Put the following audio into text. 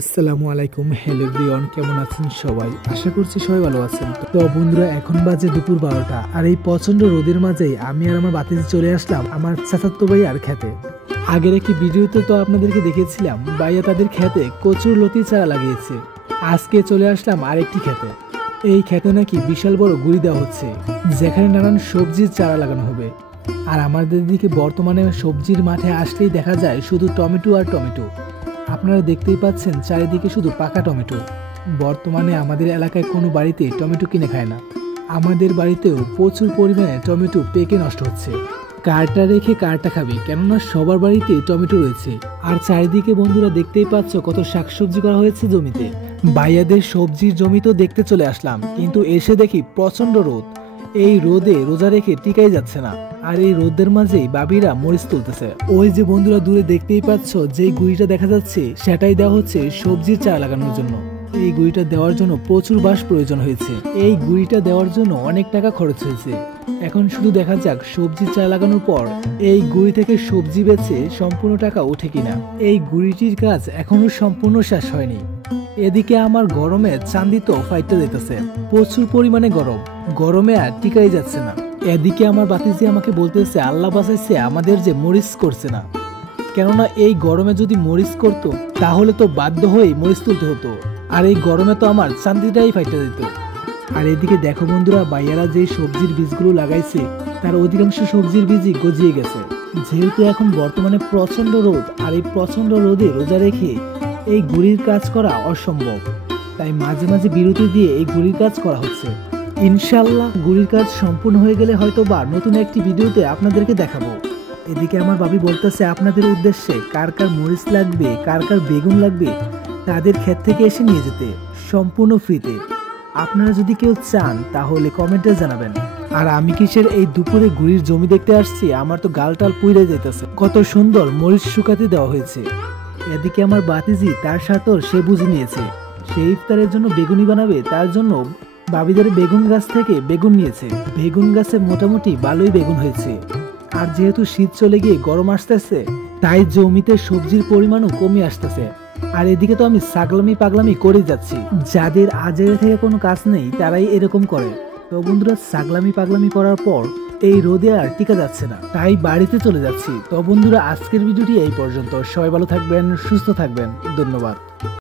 আসসালামু আলাইকুম। Hello everyone, কেমন আছেন সবাই? আশা করছি সবাই ভালো আছেন। তো বন্ধুরা, এখন বাজে দুপুর 12টা, আর এই প্রচন্ড রোদের মাঝেই আমি আর আমার বাতিতে চলে আসলাম আমার চাচাতো ভাই আর খেতে। আগের একটি ভিডিওতে তো আপনাদেরকে দেখেছিলাম ভাইয়া তাদের খেতে কচুর লতি চারা লাগিয়েছে। আজকে চলে আসলাম আরেকটি খেতে। এই খেতে নাকি বিশাল বড় গুড়ি দেওয়া হচ্ছে, যেখানে নানান সবজির চারা লাগানো হবে। আর আমাদের দিকে বর্তমানে সবজির মাঠে আসলেই দেখা যায় শুধু টমেটো আর টমেটো। আপনারা দেখতেই পাচ্ছেন চারিদিকে শুধু পাকা টমেটো। বর্তমানে আমাদের এলাকায় কোনো বাড়িতে টমেটো কিনে খায় না। আমাদের বাড়িতেও প্রচুর পরিমাণে টমেটো পেকে নষ্ট হচ্ছে। কারটা রেখে কারটা খাবি, কেননা সবার বাড়িতে টমেটো রয়েছে। আর চারিদিকে বন্ধুরা দেখতেই পাচ্ছ কত শাকসবজি করা হয়েছে জমিতে। ভাইয়াদের সবজির জমি তো দেখতে চলে আসলাম, কিন্তু এসে দেখি প্রচন্ড রোদ। এই রোদে রোজা রেখে টিকাই যাচ্ছে না। আর এই রোদের মাঝেই বাবিরা মরিচ তুলতেছে। ওই যে বন্ধুরা দূরে দেখতেই পাচ্ছ যে গুঁড়িটা দেখা যাচ্ছে, সেটাই দেওয়া হচ্ছে সবজির চারা লাগানোর জন্য। এই গুঁড়িটা দেওয়ার জন্য প্রচুর বাঁশ প্রয়োজন হয়েছে। এই গুঁড়িটা দেওয়ার জন্য অনেক টাকা খরচ হয়েছে। এখন শুধু দেখা যাক সবজির চারা লাগানোর পর এই গুঁড়ি থেকে সবজি বেচে সম্পূর্ণ টাকা ওঠে কিনা। এই গুঁড়িটির কাজ এখনো সম্পূর্ণ শেষ হয়নি। এদিকে আমার গরমে চান্দি তো ফাইটটা দিতেছে, প্রচুর পরিমাণে গরমে আর টিকাই যাচ্ছে না। এদিকে আমার বাতিজি আমাকে বলতেছে আল্লাহ বাঁচাইছে আমাদের যে মরিচ করছে না, কেননা এই গরমে যদি মরিচ করতো তাহলে তো বাধ্য হয়ে মরিচ তুলতে হতো। আর এই গরমে তো আমার চান্দিটাই ফাইটে দিত। আর এদিকে দেখো বন্ধুরা, ভাইয়ারা যে সবজির বীজগুলো লাগাইছে তার অধিকাংশ সবজির বীজই গজিয়ে গেছে। যেহেতু এখন বর্তমানে প্রচন্ড রোদ, আর এই প্রচন্ড রোদে রোজা রেখে এই গুড়ির কাজ করা অসম্ভব, তাই মাঝে মাঝে বিরতি দিয়ে এই গুড়ির কাজ করা হচ্ছে। ইনশাল্লাহ গুড়ির কাজ সম্পূর্ণ হয়ে গেলে হয়তো বা নতুন একটি ভিডিওতে আপনাদেরকে দেখাবো। এদিকে আমার ভাবি বলতেছে আপনাদের উদ্দেশ্যে কার কার মরিচ লাগবে, কার কার বেগুন লাগবে, তাদের ক্ষেত থেকে এসে নিয়ে যেতে সম্পূর্ণ ফ্রিতে। আপনারা যদি কেউ চান তাহলে কমেন্টে জানাবেন। আর আমি কিসের এই দুপুরে গুড়ির জমি দেখতে আসছি, আমার তো গালটাল পুড়ে যেতেছে। কত সুন্দর মরিচ শুকাতে দেওয়া হয়েছে। এদিকে আমার বাতিজি তার সাথে সে বুঝে নিয়েছে, সে ইফতারের জন্য বেগুনি বানাবে, তার জন্য বাবিদের বেগুন গাছ থেকে বেগুন নিয়েছে। বেগুন গাছে মোটামুটি ভালোই বেগুন হয়েছে। আর যেহেতু শীত চলে গিয়ে গরম আসতেছে, তাই জমিতে সবজির পরিমাণও কমে আসতেছে। আর এদিকে তো আমি ছাগলামি পাগলামি করে যাচ্ছি। যাদের আজের থেকে কোনো কাজ নেই তারাই এরকম করে। তো বন্ধুরা, ছাগলামি পাগলামি করার পর এই রোদে আর টিকা যাচ্ছে না, তাই বাড়িতে চলে যাচ্ছি। তো বন্ধুরা, আজকের ভিডিওটি এই পর্যন্ত। সবাই ভালো থাকবেন, সুস্থ থাকবেন, ধন্যবাদ।